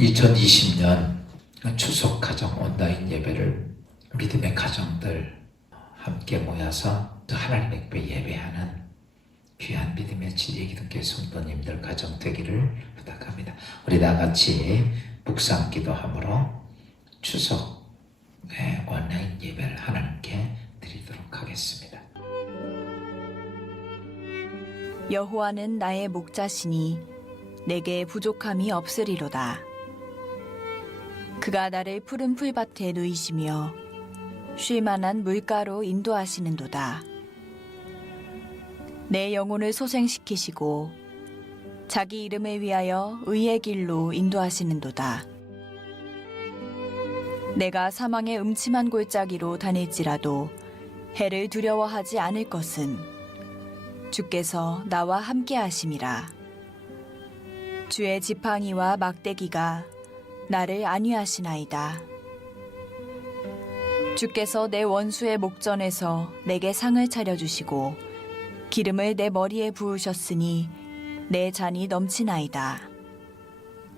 2020년 추석 가정 온라인 예배를 믿음의 가정들 함께 모여서 하나님의 교회 예배하는 귀한 믿음의 진리기독교 성도님들 가정 되기를 부탁합니다. 우리 다 같이 묵상 기도함으로 추석 온라인 예배를 하나님께 드리도록 하겠습니다. 여호와는 나의 목자시니 내게 부족함이 없으리로다. 그가 나를 푸른 풀밭에 누이시며 쉴 만한 물가로 인도하시는도다. 내 영혼을 소생시키시고 자기 이름을 위하여 의의 길로 인도하시는도다. 내가 사망의 음침한 골짜기로 다닐지라도 해를 두려워하지 않을 것은 주께서 나와 함께 하심이라. 주의 지팡이와 막대기가 나를 안위하시나이다. 주께서 내 원수의 목전에서 내게 상을 차려주시고 기름을 내 머리에 부으셨으니 내 잔이 넘치나이다.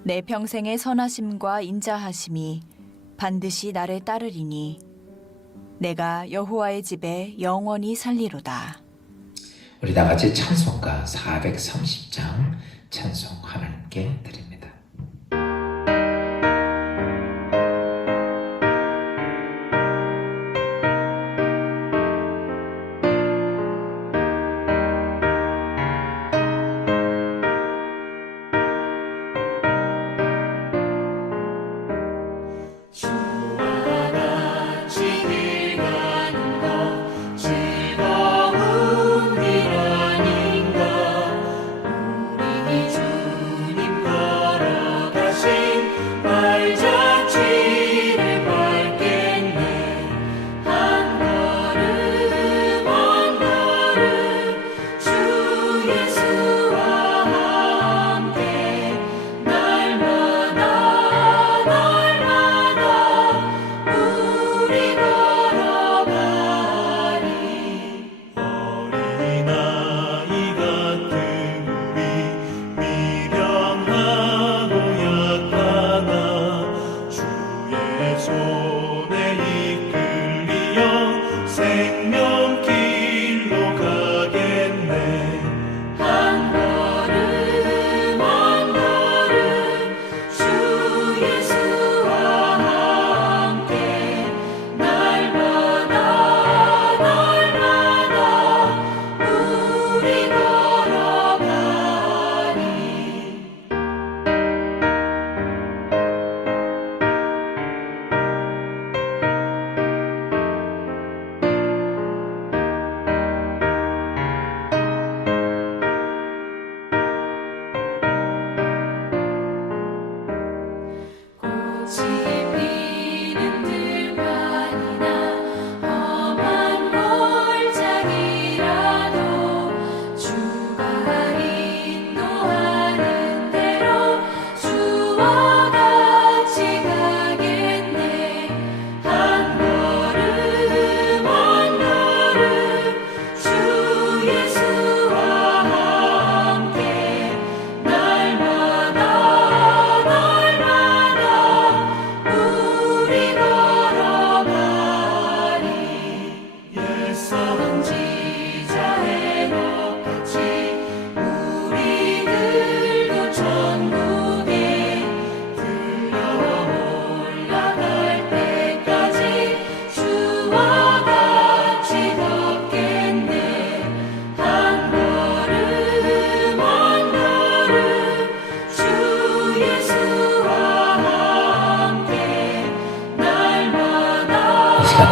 내 평생의 선하심과 인자하심이 반드시 나를 따르리니 내가 여호와의 집에 영원히 살리로다. 우리 다 같이 찬송가 430장 찬송 하나님께 드립니다.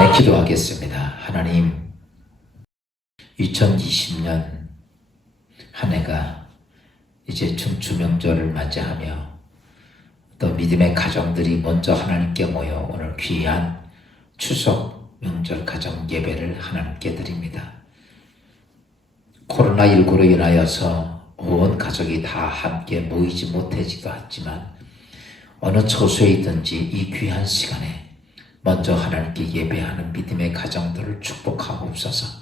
시간에 기도하겠습니다. 하나님, 2020년 한 해가 이제 중추명절을 맞이하며 또 믿음의 가정들이 먼저 하나님께 모여 오늘 귀한 추석 명절 가정 예배를 하나님께 드립니다. 코로나19로 인하여서 온 가족이 다 함께 모이지 못하지도 않지만 어느 처소에 있든지 이 귀한 시간에 먼저 하나님께 예배하는 믿음의 가정들을 축복하옵소서.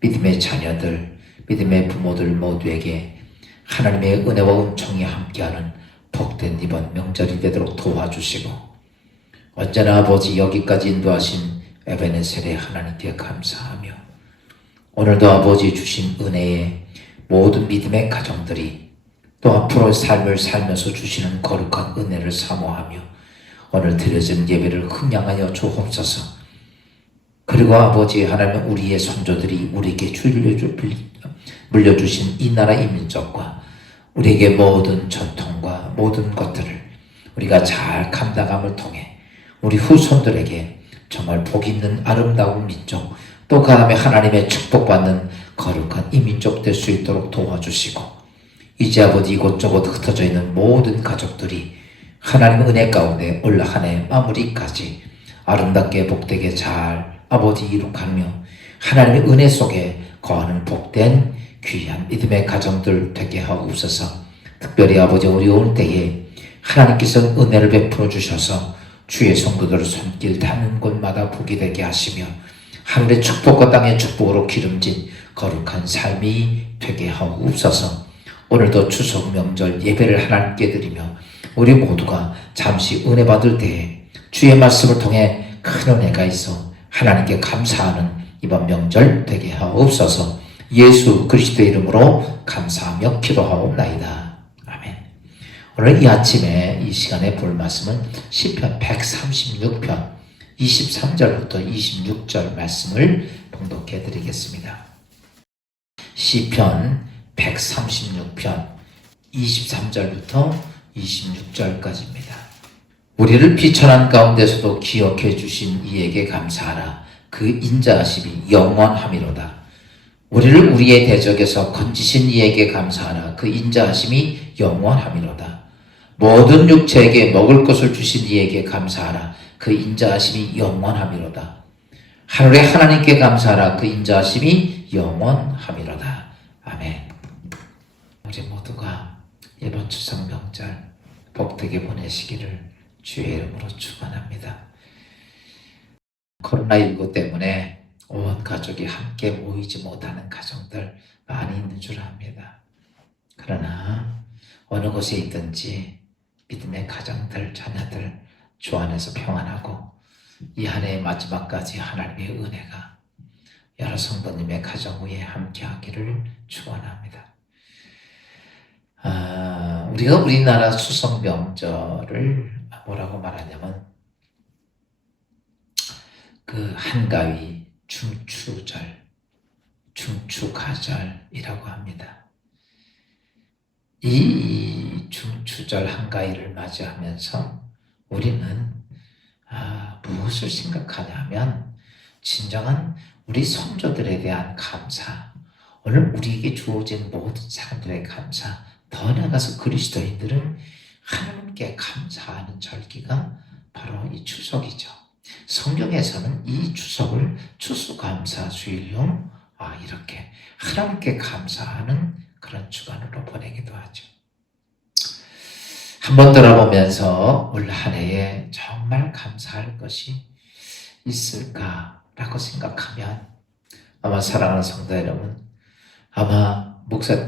믿음의 자녀들, 믿음의 부모들 모두에게 하나님의 은혜와 은총이 함께하는 복된 이번 명절이 되도록 도와주시고 언제나 아버지 여기까지 인도하신 에베네셀의 하나님께 감사하며 오늘도 아버지 주신 은혜에 모든 믿음의 가정들이 또 앞으로 삶을 살면서 주시는 거룩한 은혜를 사모하며 오늘 드려진 예배를 흥양하여 주옵소서. 그리고 아버지 하나님 우리의 선조들이 우리에게 물려주신 이 나라 이 민족과 우리에게 모든 전통과 모든 것들을 우리가 잘 감당함을 통해 우리 후손들에게 정말 복 있는 아름다운 민족 또 그 다음에 하나님의 축복받는 거룩한 이 민족 될 수 있도록 도와주시고 이제 아버지 이곳저곳 흩어져 있는 모든 가족들이 하나님의 은혜 가운데 올 한 해 마무리까지 아름답게 복되게 잘 아버지 이룩하며 하나님의 은혜 속에 거하는 복된 귀한 믿음의 가정들 되게 하옵소서. 특별히 아버지 어려운 때에 하나님께서 은혜를 베풀어 주셔서 주의 성도들을 손길 닿는 곳마다 복이 되게 하시며 하늘의 축복과 땅의 축복으로 기름진 거룩한 삶이 되게 하옵소서. 오늘도 추석 명절 예배를 하나님께 드리며 우리 모두가 잠시 은혜 받을 때에 주의 말씀을 통해 큰 은혜가 있어 하나님께 감사하는 이번 명절 되게 하옵소서. 예수 그리스도의 이름으로 감사하며 기도하옵나이다. 아멘. 오늘 이 아침에 이 시간에 볼 말씀은 시편 136편 23절부터 26절 말씀을 봉독해 드리겠습니다. 시편 136편 23절부터 26절까지입니다. 우리를 비천한 가운데서도 기억해 주신 이에게 감사하라. 그 인자하심이 영원함이로다. 우리를 우리의 대적에서 건지신 이에게 감사하라. 그 인자하심이 영원함이로다. 모든 육체에게 먹을 것을 주신 이에게 감사하라. 그 인자하심이 영원함이로다. 하늘의 하나님께 감사하라. 그 인자하심이 영원함이로다. 아멘. 우리 모두가 이번 추석 명절 복되게 보내시기를 주의 이름으로 축원합니다. 코로나19 때문에 온 가족이 함께 모이지 못하는 가정들 많이 있는 줄 압니다. 그러나 어느 곳에 있든지 믿음의 가정들, 자녀들 주 안에서 평안하고 이 한 해의 마지막까지 하나님의 은혜가 여러 성도님의 가정 위에 함께하기를 축원합니다. 우리가 우리나라 추석 명절을 뭐라고 말하냐면 그 한가위 중추절, 중추가절이라고 합니다. 이 중추절 한가위를 맞이하면서 우리는 무엇을 생각하냐면 진정한 우리 성도들에 대한 감사, 오늘 우리에게 주어진 모든 사람들의 감사, 더 나아가서 그리스도인들은 하나님께 감사하는 절기가 바로 이 추석이죠. 성경에서는 이 추석을 추수감사주일로 이렇게 하나님께 감사하는 그런 주간으로 보내기도 하죠. 한번 돌아보면서 올 한 해에 정말 감사할 것이 있을까라고 생각하면 아마 사랑하는 성도 여러분, 아마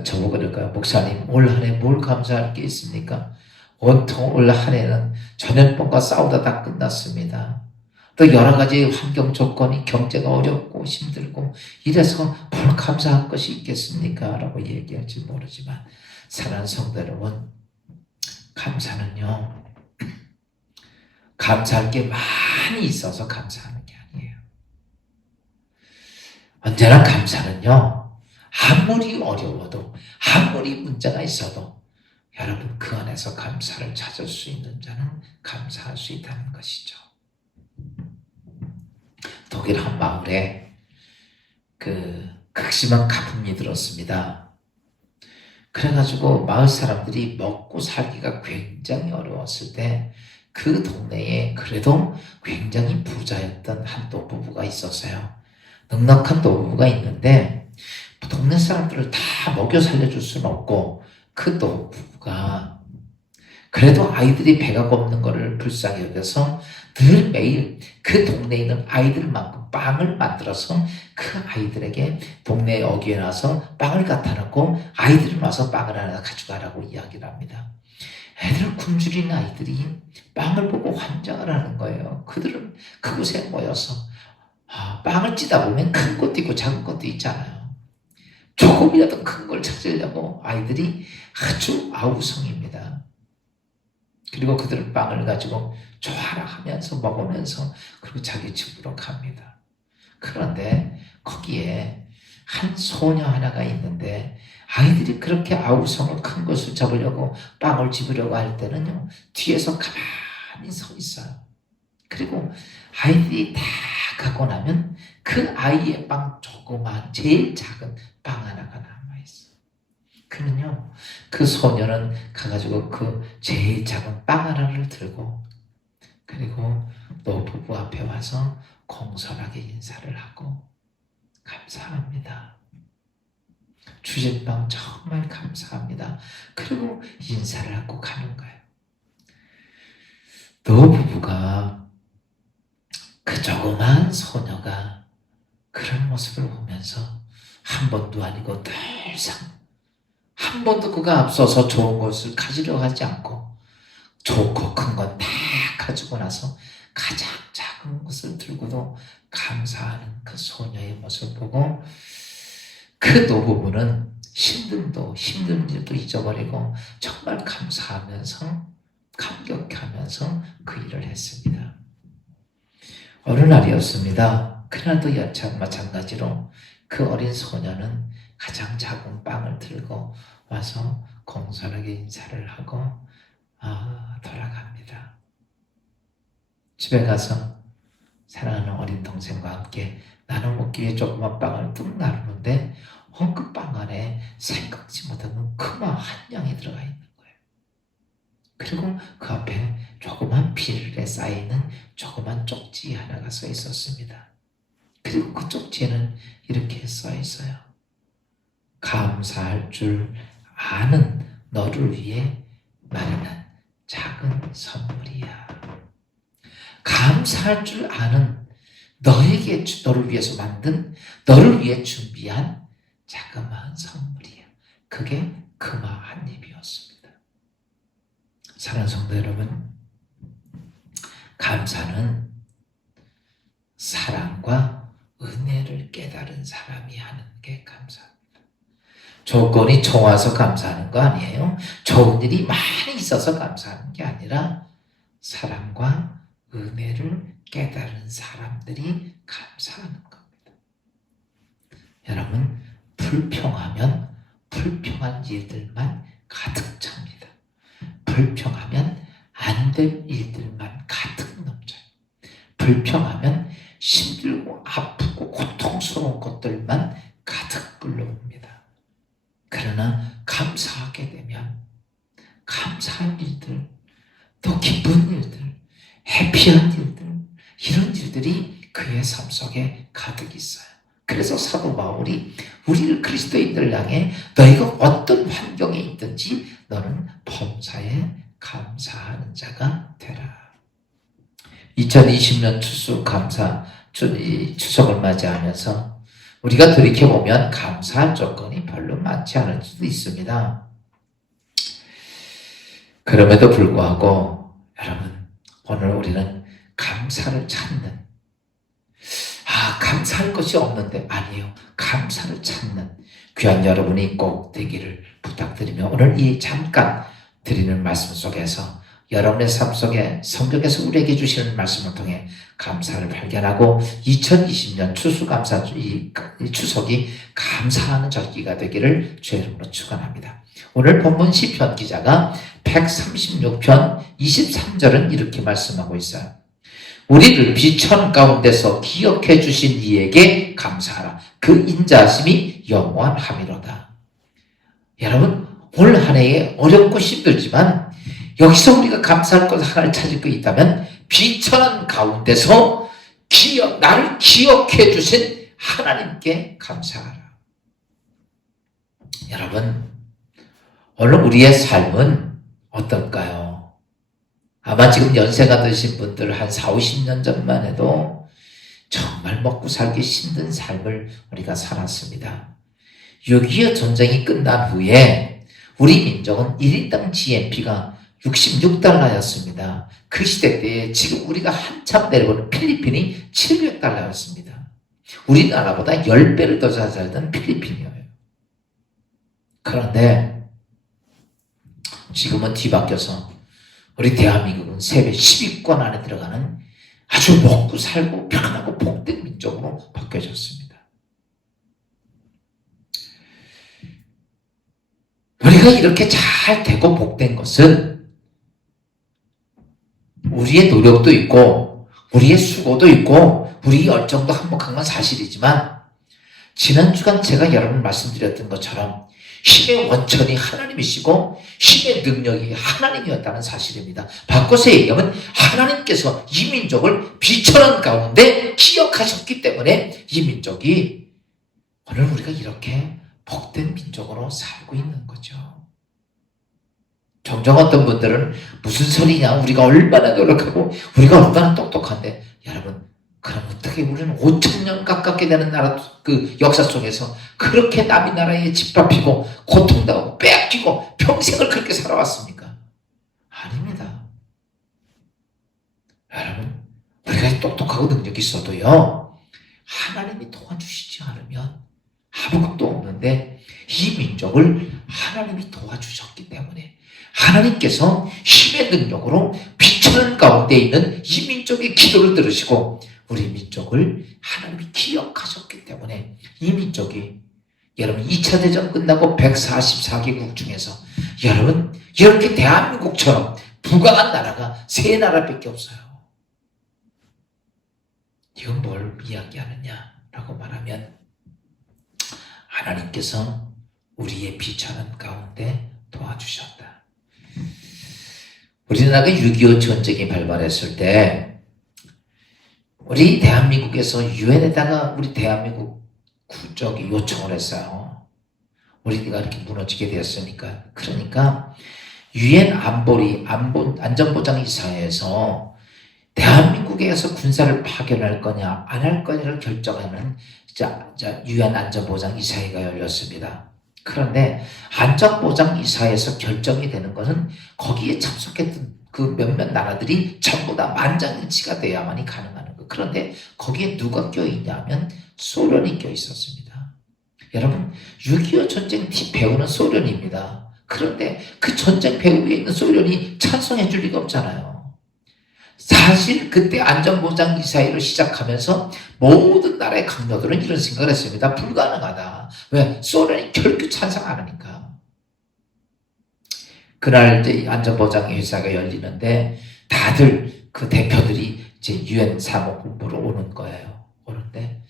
저보고 그럴까요? 목사님, 올 한 해 뭘 감사할 게 있습니까? 온통 올 한 해는 전염병과 싸우다 다 끝났습니다. 또 여러 가지 환경 조건이 경제가 어렵고 힘들고 이래서 뭘 감사할 것이 있겠습니까? 라고 얘기할지 모르지만 사랑하는 성도 여러분, 감사는요, 감사할 게 많이 있어서 감사하는 게 아니에요. 언제나 감사는요, 아무리 어려워도 아무리 문제가 있어도 여러분 그 안에서 감사를 찾을 수 있는 자는 감사할 수 있다는 것이죠. 독일 한 마을에 극심한 가뭄이 들었습니다. 그래가지고 마을 사람들이 먹고 살기가 굉장히 어려웠을 때 그 동네에 그래도 굉장히 부자였던 한 노부부가 있었어요. 넉넉한 노부부가 있는데 동네 사람들을 다 먹여 살려줄 수는 없고 그 노부부가 그래도 아이들이 배가 고프는 것을 불쌍히 여겨서 늘 매일 그 동네에 있는 아이들만큼 빵을 만들어서 그 아이들에게 동네 어귀에 나서 빵을 갖다 놓고 아이들을 와서 빵을 하나 가져가라고 이야기를 합니다. 애들 굶주린 아이들이 빵을 보고 환장을 하는 거예요. 그들은 그곳에 모여서 빵을 찌다 보면 큰 것도 있고 작은 것도 있잖아요. 조금이라도 큰 걸 찾으려고 아이들이 아주 아우성입니다. 그리고 그들은 빵을 가지고 좋아라 하면서 먹으면서 그리고 자기 집으로 갑니다. 그런데 거기에 한 소녀 하나가 있는데 아이들이 그렇게 아우성을 큰 것을 잡으려고 빵을 집으려고 할 때는요, 뒤에서 가만히 서 있어요. 그리고 아이들이 다 가고 나면 그 아이의 빵 조그만 제일 작은 빵 하나가 남아있어요. 그는요, 그 소녀는 가가지고 그 제일 작은 빵 하나를 들고 그리고 노부부 앞에 와서 공손하게 인사를 하고 감사합니다. 주신 빵 정말 감사합니다. 그리고 인사를 하고 가는 거예요. 노부부가 그 조그만 소녀가 그런 모습을 보면서 한 번도 아니고 늘상 한 번도 그가 앞서서 좋은 것을 가지려고 하지 않고 좋고 큰 건 다 가지고 나서 가장 작은 것을 들고도 감사하는 그 소녀의 모습을 보고 그 노부부는 힘든 일도 잊어버리고 정말 감사하면서 감격하면서 그 일을 했습니다. 어느 날이었습니다. 그날도 마찬가지로 그 어린 소녀는 가장 작은 빵을 들고 와서 공손하게 인사를 하고 돌아갑니다. 집에 가서 사랑하는 어린 동생과 함께 나눠 먹기 위해 조그만 빵을 뚝 나누는데 그 빵 안에 생각지 못하는 크마 한 양이 들어가 있는 거예요. 그리고 그 앞에 조그만 비닐에 쌓여있는 조그만 쪽지 하나가 써 있었습니다. 그리고 그 쪽지에는 이렇게 써 있어요. 감사할 줄 아는 너를 위해 마련한 작은 선물이야. 감사할 줄 아는 너를 위해서 만든, 너를 위해 준비한 자그마한 선물이야. 그게 금화 한 입이었습니다. 사랑하는 성도 여러분, 감사는 사랑과 은혜를 깨달은 사람이 하는 게 감사합니다. 조건이 좋아서 감사하는 거 아니에요. 좋은 일이 많이 있어서 감사하는 게 아니라 사랑과 은혜를 깨달은 사람들이 감사하는 겁니다. 여러분, 불평하면 불평한 일들만 가득 찹니다. 불평하면 안 될 일들만 가득 넘쳐요. 불평하면 힘들고 아프고 고통스러운 것들만 가득 불러옵니다. 그러나 감사하게 되면 감사한 일들, 또 기쁜 일들, 해피한 일들, 이런 일들이 그의 삶 속에 가득 있어요. 그래서 사도 바울이 우리를 그리스도인들 향해 너희가 어떤 환경에 있든지 너는 범사에 감사하는 자가 되라. 2020년 추석을 맞이하면서 우리가 돌이켜보면 감사할 조건이 별로 많지 않을 수도 있습니다. 그럼에도 불구하고 여러분, 오늘 우리는 감사를 찾는, 감사할 것이 없는데, 아니에요. 감사를 찾는 귀한 여러분이 꼭 되기를 부탁드리며, 오늘 이 잠깐 드리는 말씀 속에서 여러분의 삶 속에 성경에서 우리에게 주시는 말씀을 통해 감사를 발견하고 2020년 추석이 감사하는 절기가 되기를 주의 이름으로 축원합니다. 오늘 본문 시편 기자가 136편 23절은 이렇게 말씀하고 있어요. 우리를 비천 가운데서 기억해 주신 이에게 감사하라. 그 인자하심이 영원함이로다. 여러분, 올 한 해에 어렵고 힘들지만 여기서 우리가 감사할 것 하나를 찾을 거 있다면 비천한 가운데서 나를 기억해 주신 하나님께 감사하라. 여러분, 오늘 우리의 삶은 어떨까요? 아마 지금 연세가 드신 분들 한 40-50년 전만 해도 정말 먹고 살기 힘든 삶을 우리가 살았습니다. 6.25 전쟁이 끝난 후에 우리 민족은 1인당 GNP가 $66였습니다. 그 시대 때에 지금 우리가 한참 내려보는 필리핀이 $700였습니다. 우리나라보다 10배를 더 잘 살던 필리핀이에요. 그런데 지금은 뒤바뀌어서 우리 대한민국은 세계 10위권 안에 들어가는 아주 먹고 살고 편안하고 복된 민족으로 바뀌어졌습니다. 우리가 이렇게 잘 되고 복된 것은 우리의 노력도 있고 우리의 수고도 있고 우리의 열정도 한몫한 건 사실이지만 지난 주간 제가 여러분 말씀드렸던 것처럼 힘의 원천이 하나님이시고 힘의 능력이 하나님이었다는 사실입니다. 바꿔서 얘기하면 하나님께서 이 민족을 비천한 가운데 기억하셨기 때문에 이 민족이 오늘 우리가 이렇게 복된 민족으로 살고 있는 거죠. 종종 어떤 분들은 무슨 소리냐, 우리가 얼마나 노력하고 우리가 얼마나 똑똑한데, 여러분 그럼 어떻게 우리는 5,000년 가깝게 되는 나라 그 역사 속에서 그렇게 남의 나라에 짓밟히고 고통당하고 빼앗기고 평생을 그렇게 살아왔습니까? 아닙니다. 여러분 우리가 똑똑하고 능력이 있어도요 하나님이 도와주시지 않으면 아무것도 없는데 이 민족을 하나님이 도와주셨기 때문에 하나님께서 힘의 능력으로 비천한 가운데 있는 이 민족의 기도를 들으시고 우리 민족을 하나님이 기억하셨기 때문에 이 민족이 여러분 2차 대전 끝나고 144개국 중에서 여러분 이렇게 대한민국처럼 부강한 나라가 3나라밖에 없어요. 이건 뭘 이야기하느냐라고 말하면 하나님께서 우리의 비천한 가운데 도와주셨다. 우리나라가 6.25 전쟁이 발발했을 때 우리 대한민국에서 유엔에다가 우리 대한민국 국적이 요청을 했어요. 우리가 이렇게 무너지게 되었으니까. 그러니까 유엔 안전보장이사회에서 대한민국에서 군사를 파견할 거냐 안 할 거냐를 결정하는 유엔 안전보장이사회가 열렸습니다. 그런데 안전보장이사회에서 결정이 되는 것은 거기에 참석했던 그 몇몇 나라들이 전부 다 만장일치가 돼야만이 가능한 거예요. 그런데 거기에 누가 껴있냐면 소련이 껴있었습니다. 여러분 6.25 전쟁 배후는 소련입니다. 그런데 그 전쟁 배후에 있는 소련이 찬성해 줄 리가 없잖아요. 사실 그때 안전보장이사회를 시작하면서 모든 나라의 강요들은 이런 생각을 했습니다. 불가능하다. 왜? 소련이 결코 찬성 안 하니까. 그날 이제 안전보장이사회가 열리는데 다들 그 대표들이 이제 유엔 사무본부로 오는 거예요. 오는데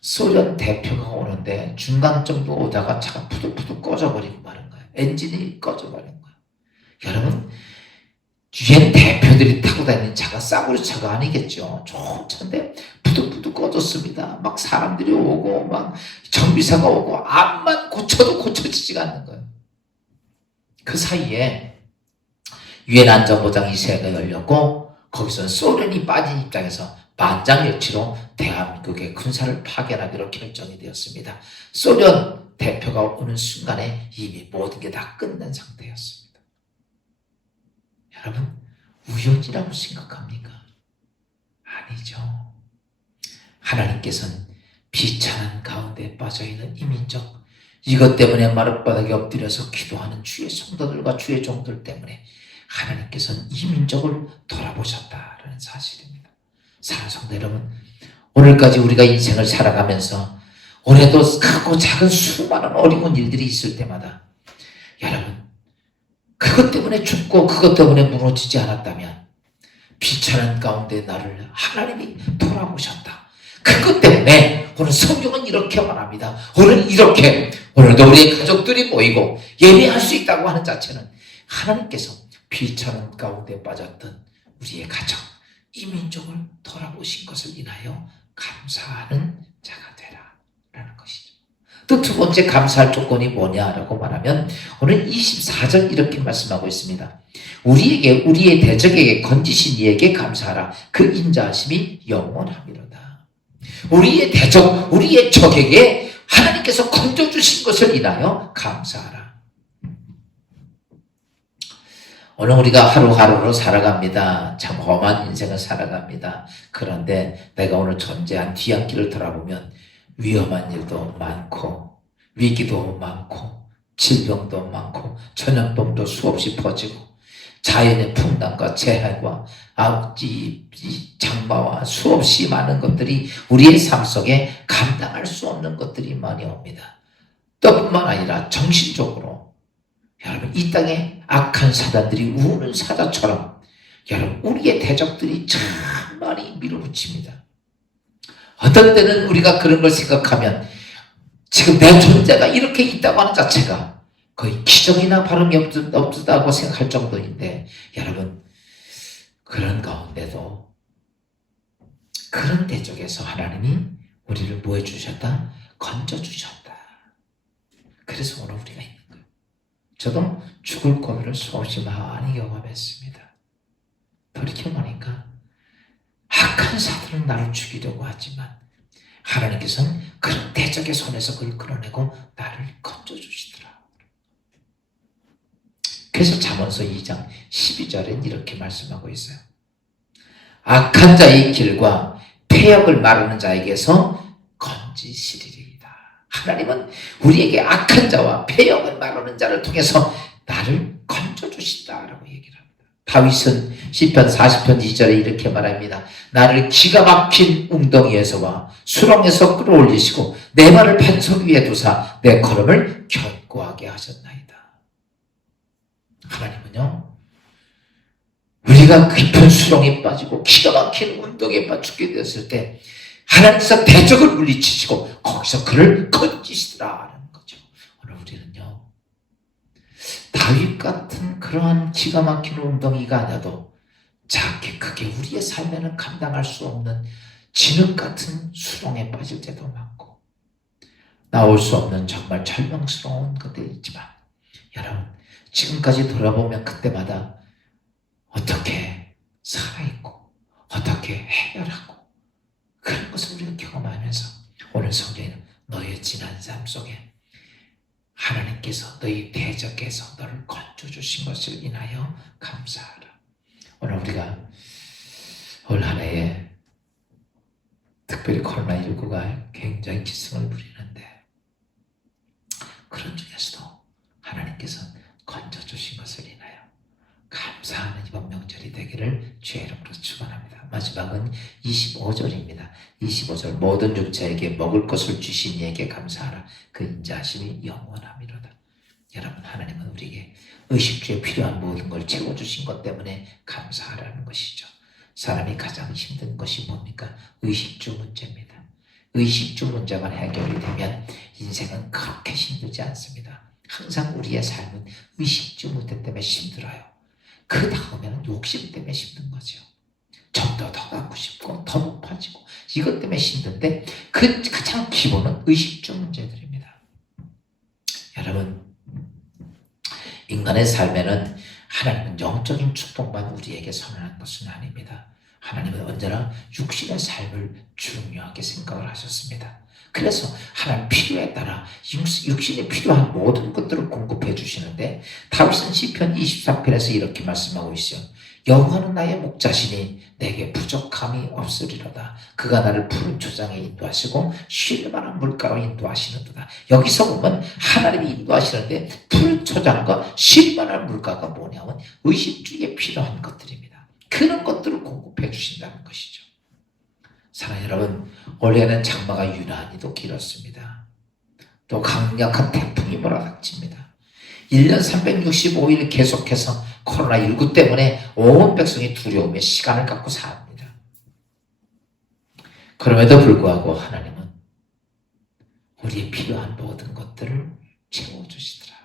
소련 대표가 오는데 중간 정도 오다가 차가 푸득푸득 꺼져버리고 마는 거예요. 엔진이 꺼져버린 거예요. 여러분 유엔 대표들이 타고 다니는 차가 싸구려 차가 아니겠죠. 좋은 차인데 푸득푸득 꺼졌습니다. 막 사람들이 오고 막 정비사가 오고 암만 고쳐도 고쳐지지가 않는 거예요. 그 사이에 유엔 안전보장이사회가 열렸고 거기서 소련이 빠진 입장에서 만장일치로 대한민국에 군사를 파견하기로 결정이 되었습니다. 소련 대표가 오는 순간에 이미 모든 게 다 끝난 상태였습니다. 여러분 우연이라고 생각합니까? 아니죠. 하나님께서는 비천한 가운데 빠져있는 이 민족, 이것 때문에 마룻바닥에 엎드려서 기도하는 주의 성도들과 주의 종들 때문에 하나님께서는 이 민족을 돌아보셨다라는 사실입니다. 사랑하는 성도 여러분, 오늘까지 우리가 인생을 살아가면서 올해도 크고 작은 수많은 어려운 일들이 있을 때마다 여러분 그것 때문에 죽고 그것 때문에 무너지지 않았다면 비천한 가운데 나를 하나님이 돌아보셨다. 그것 때문에 오늘 성경은 이렇게 말합니다. 오늘도 우리의 가족들이 모이고 예배할 수 있다고 하는 자체는 하나님께서 비천한 가운데 빠졌던 우리의 가족, 이 민족을 돌아보신 것을 인하여 감사하는 자가 되라 라는 것이죠. 또 두 번째 감사할 조건이 뭐냐라고 말하면 오늘 24절 이렇게 말씀하고 있습니다. 우리의 대적에게 건지신 이에게 감사하라. 그 인자하심이 영원하미로다. 우리의 대적, 우리의 적에게 하나님께서 건져주신 것을 인하여 감사하라. 오늘 우리가 하루하루로 살아갑니다. 참 험한 인생을 살아갑니다. 그런데 내가 오늘 존재한 뒤안길을 돌아보면 위험한 일도 많고 위기도 많고 질병도 많고 전염병도 수없이 퍼지고 자연의 풍랑과 재해와 장마와 수없이 많은 것들이 우리의 삶 속에 감당할 수 없는 것들이 많이 옵니다. 또 뿐만 아니라 정신적으로 여러분 이 땅에 악한 사단들이 우는 사자처럼 여러분 우리의 대적들이 참 많이 밀어붙입니다. 어떤 때는 우리가 그런 걸 생각하면 지금 내 존재가 이렇게 있다고 하는 자체가 거의 기적이나 발음이 없다고 생각할 정도인데 여러분 그런 가운데도 그런 대적에서 하나님이 우리를 뭐 해주셨다? 건져주셨다. 그래서 오늘 우리가 있는 거예요. 저도 죽을 고비를 수없이 많이 경험했습니다. 돌이켜보니까 악한 사들은 나를 죽이려고 하지만 하나님께서는 그런 대적의 손에서 그걸 끌어내고 나를 건져주시더라. 그래서 잠언서 2장 12절엔 이렇게 말씀하고 있어요. 악한 자의 길과 폐역을 마르는 자에게서 건지시리이다. 하나님은 우리에게 악한 자와 폐역을 마르는 자를 통해서 나를 건져주신다라고 얘기를 합니다. 다윗은 시편 40편 2절에 이렇게 말합니다. 나를 기가 막힌 웅덩이에서와 수렁에서 끌어올리시고 내 발을 반석 위에 두사 내 걸음을 견고하게 하셨나이다. 하나님은요 우리가 깊은 수렁에 빠지고 기가 막힌 운동에 빠지게 되었을 때 하나님께서 대적을 물리치시고 거기서 그를 건지시더라는 거죠. 오늘 우리는요 다윗 같은 그러한 기가 막힌 운동이가 아니라도 작게 크게 우리의 삶에는 감당할 수 없는 진흙 같은 수렁에 빠질 때도 많고 나올 수 없는 정말 절망스러운 것들이 있지만 여러분 지금까지 돌아보면 그때마다 어떻게 살아있고 어떻게 해결하고 그런 것을 우리가 경험하면서 오늘 성경에는 너의 지난 삶 속에 하나님께서 너희 대적에서 너를 건져주신 것을 인하여 감사하라. 오늘 우리가 올 한 해에 특별히 코로나19가 굉장히 기승을 부리는데 그런 중에서도 하나님께서 건져주신 것을 인하여 감사하는 이번 명절이 되기를 주의 이름으로 축원합니다. 마지막은 25절입니다. 25절 모든 육체에게 먹을 것을 주신 이에게 감사하라. 그 인자하심이 영원하미로다. 여러분 하나님은 우리에게 의식주에 필요한 모든 걸 채워주신 것 때문에 감사하라는 것이죠. 사람이 가장 힘든 것이 뭡니까? 의식주 문제입니다. 의식주 문제가 해결이 되면 인생은 그렇게 힘들지 않습니다. 항상 우리의 삶은 의식주 문제 때문에 힘들어요. 그 다음에는 욕심 때문에 힘든 거죠. 좀 더 갖고 싶고 더 높아지고 이것 때문에 힘든데 그 가장 기본은 의식주 문제들입니다. 여러분 인간의 삶에는 하나님은 영적인 축복만 우리에게 선언한 것은 아닙니다. 하나님은 언제나 육신의 삶을 중요하게 생각을 하셨습니다. 그래서 하나님 필요에 따라 육신에 필요한 모든 것들을 공급해 주시는데 다윗은 시편 23편에서 이렇게 말씀하고 있어요. 여호와는 나의 목자시니 내게 부족함이 없으리로다. 그가 나를 푸른 초장에 인도하시고 쉴 만한 물가로 인도하시는도다. 여기서 보면 하나님이 인도하시는데 푸른 초장과 쉴 만한 물가가 뭐냐면 의식주에 필요한 것들입니다. 그런 것들을 공급해 주신다는 것이죠. 사랑하는 여러분, 올해는 장마가 유난히도 길었습니다. 또 강력한 태풍이 몰아닥칩니다. 1년 365일 계속해서 코로나19 때문에 온 백성이 두려움에 시간을 갖고 삽니다. 그럼에도 불구하고 하나님은 우리의 필요한 모든 것들을 채워주시더라.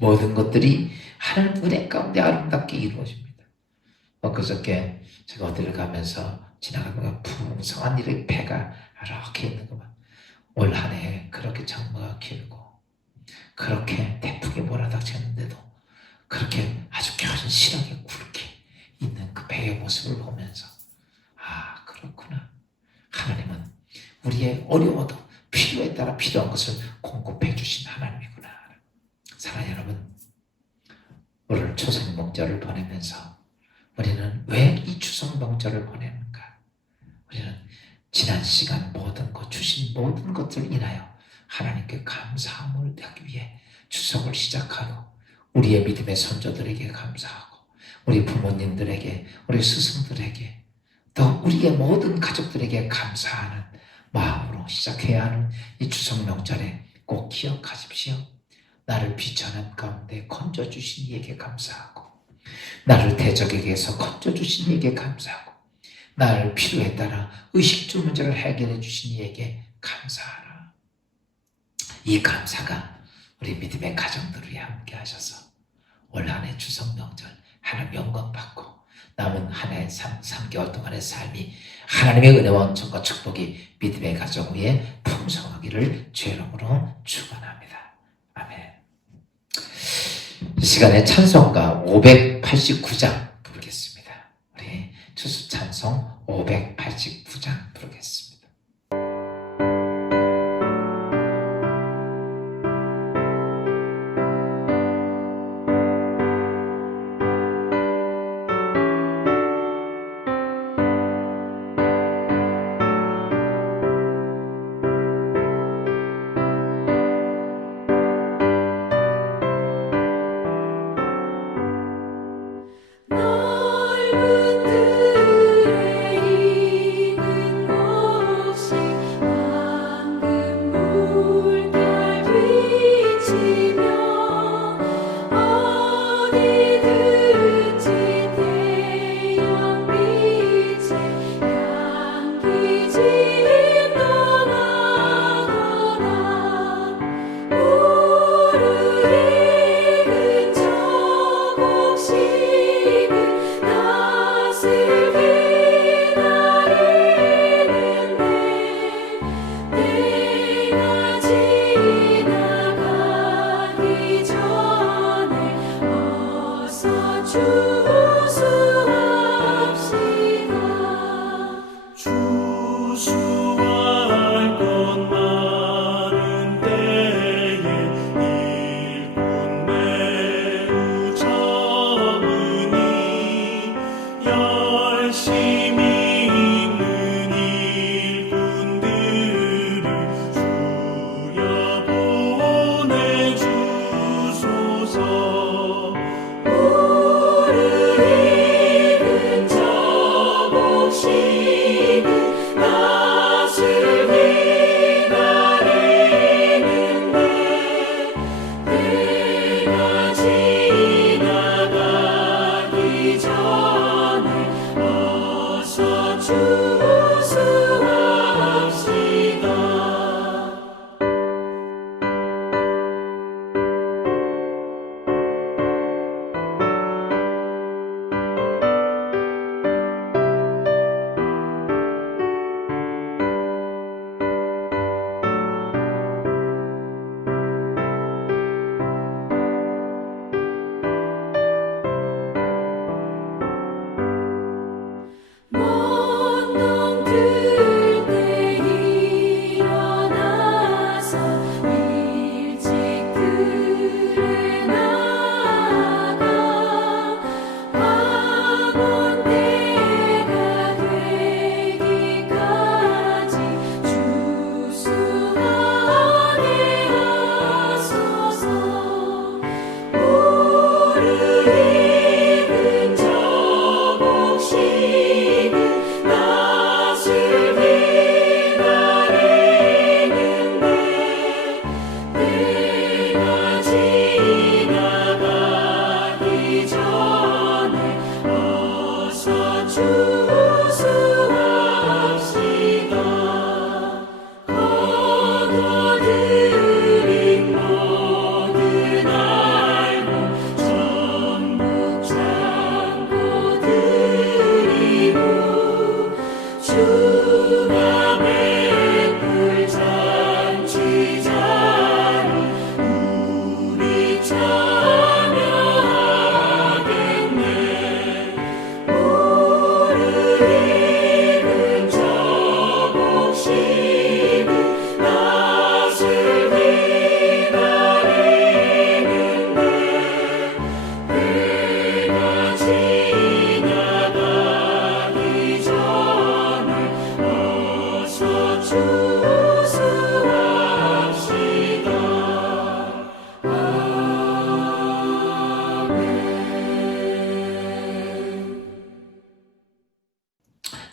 모든 것들이 하나님 은혜 가운데 아름답게 이루어집니다. 그저께 제가 어디를 가면서 지나가다가 풍성한 일의 배가 이렇게 있는 것만 올 한 해 그렇게 장마가 길고 그렇게 태풍이 몰아닥쳤는데도 그렇게 아주 견실하게 굵게 있는 그 배의 모습을 보면서 아 그렇구나. 하나님은 우리의 어려워도 필요에 따라 필요한 것을 공급해 주신 하나님이구나. 사랑하는 여러분, 명절을 보내면서 우리는 왜 이 추석 명절을 보내는가? 우리는 지난 시간 모든 것 주신 모든 것들 인하여 하나님께 감사함을 하기 위해 추석을 시작하고 우리의 믿음의 선조들에게 감사하고 우리 부모님들에게 우리 스승들에게 또 우리의 모든 가족들에게 감사하는 마음으로 시작해야 하는 이 추석 명절에 꼭 기억하십시오. 나를 비천한 가운데 건져주신 이에게 감사하고 나를 대적에게서 건져주신 이에게 감사하고 나를 필요에 따라 의식주 문제를 해결해 주신 이에게 감사하라. 이 감사가 우리 믿음의 가정들을 위해 함께 하셔서 올 한 해 추석 명절 하나님 영광 받고 남은 한 해 3개월 동안의 삶이 하나님의 은혜와 은총과 축복이 믿음의 가정 위에 풍성하기를 주의 이름으로 축원합니다. 아멘. 이 시간에 찬송가 589장 부르겠습니다. 우리 추수 찬송 589장 부르겠습니다.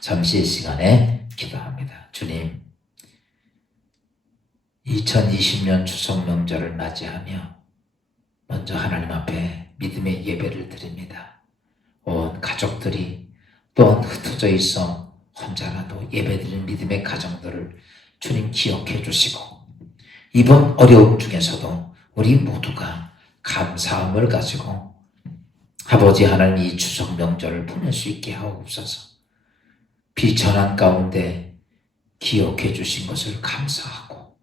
잠시 시간에 기도합니다. 주님, 2020년 추석 명절을 맞이하며 먼저 하나님 앞에 믿음의 예배를 드립니다. 온 가족들이 또한 흩어져 있어 혼자라도 예배드리는 믿음의 가정들을 주님 기억해 주시고, 이번 어려움 중에서도 우리 모두가 감사함을 가지고 아버지 하나님 이 추석 명절을 보낼 수 있게 하옵소서. 비천한 가운데 기억해 주신 것을 감사하고,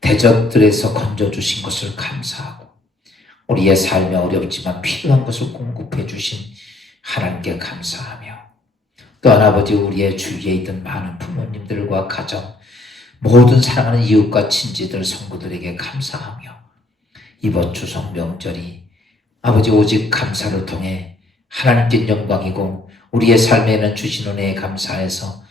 대적들에서 건져주신 것을 감사하고, 우리의 삶에 어렵지만 필요한 것을 공급해 주신 하나님께 감사하며, 또한 아버지 우리의 주위에 있던 많은 부모님들과 가정, 모든 사랑하는 이웃과 친지들, 성구들에게 감사하며, 이번 추석 명절이 아버지 오직 감사를 통해 하나님께 영광이고 우리의 삶에는 주신 은혜에 감사해서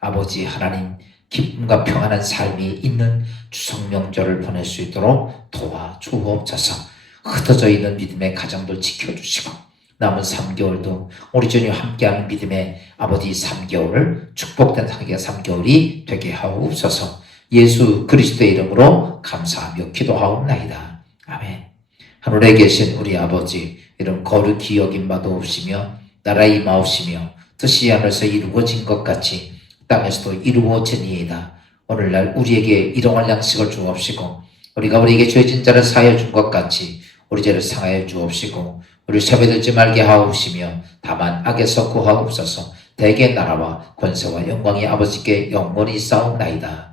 아버지 하나님 기쁨과 평안한 삶이 있는 추석 명절을 보낼 수 있도록 도와주옵소서. 흩어져 있는 믿음의 가정들 지켜주시고, 남은 3개월도 우리 주님 함께하는 믿음의 아버지 3개월을 축복된 3개월이 되게 하옵소서. 예수 그리스도의 이름으로 감사하며 기도하옵나이다. 아멘. 하늘에 계신 우리 아버지, 이름 거룩히 여김 받아옵시며 나라 임하옵시며 뜻이 하늘에서 이루어진 것 같이 땅에서도 이루어지니이다. 오늘날 우리에게 일용할 양식을 주옵시고, 우리가 우리에게 죄진 자를 사하여 준 것 같이 우리 죄를 상하여 주옵시고, 우리 시험에 들지 말게 하옵시며 다만 악에서 구하옵소서. 대개 나라와 권세와 영광이 아버지께 영원히 싸움나이다.